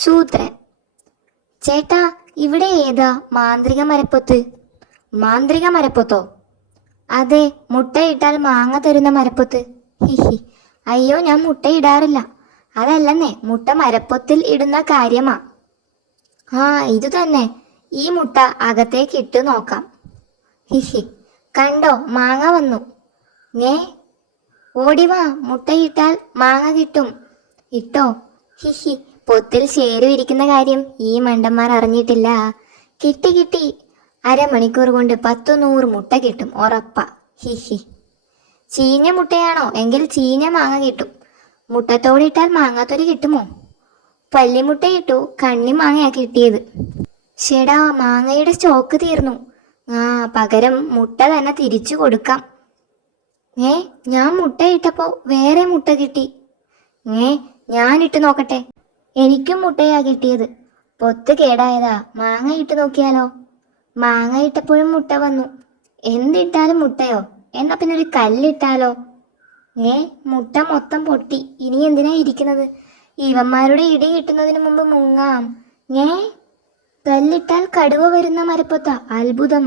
ശൂദ്രൻ. ചേട്ടാ, ഇവിടെ ഏതാ മാന്ത്രിക മരപ്പൊത്ത്? മാന്ത്രിക മരപ്പൊത്തോ? അതെ, മുട്ടയിട്ടാൽ മാങ്ങ തരുന്ന മരപ്പൊത്ത്. ഹിഹി. അയ്യോ, ഞാൻ മുട്ടയിടാറില്ല. അതല്ലെന്നേ, മുട്ട മരപ്പൊത്തിൽ ഇടുന്ന കാര്യമാ. ആ, ഇത് തന്നെ. ഈ മുട്ട അകത്തേക്ക് ഇട്ട് നോക്കാം. ഹിഹി. കണ്ടോ, മാങ്ങ വന്നു. ഞേ, ഓടിവാ, മുട്ടയിട്ടാൽ മാങ്ങ കിട്ടും. ഇട്ടോ? ഹിഹി. പൊത്തിൽ ശേരു ഇരിക്കുന്ന കാര്യം ഈ മണ്ടന്മാർ അറിഞ്ഞിട്ടില്ല. കിട്ടി കിട്ടി. അരമണിക്കൂർ കൊണ്ട് 10-100 മുട്ട കിട്ടും, ഉറപ്പാ. ഹിഹി. ചീഞ്ഞ മുട്ടയാണോ? എങ്കിൽ ചീഞ്ഞ മാങ്ങ കിട്ടും. മുട്ടത്തോടിട്ടാൽ മാങ്ങാത്തൊലി കിട്ടുമോ? പല്ലിമുട്ടയിട്ടു കണ്ണി മാങ്ങയാ കിട്ടിയത്. ഷെടാ, മാങ്ങയുടെ സ്റ്റോക്ക് തീർന്നു. ആ, പകരം മുട്ട തന്നെ തിരിച്ചു കൊടുക്കാം. ഞാൻ മുട്ടയിട്ടപ്പോ വേറെ മുട്ട കിട്ടി. ഞാൻ ഇട്ട് നോക്കട്ടെ. എനിക്കും മുട്ടയാ കിട്ടിയത്. പൊത്ത് കേടായതാ. മാങ്ങ ഇട്ട് നോക്കിയാലോ? മാങ്ങ ഇട്ടപ്പോഴും മുട്ട വന്നു. എന്തിട്ടാലും മുട്ടയോ? എന്നാ പിന്നെ ഒരു കല്ലിട്ടാലോ? മുട്ട മൊത്തം പൊട്ടി. ഇനി എന്തിനാ ഇരിക്കുന്നത്? ഇവന്മാരുടെ ഇടി കിട്ടുന്നതിന് മുമ്പ് മുങ്ങാം. കല്ലിട്ടാൽ കടുവ വരുന്ന മരപ്പൊത്ത. അത്ഭുതം.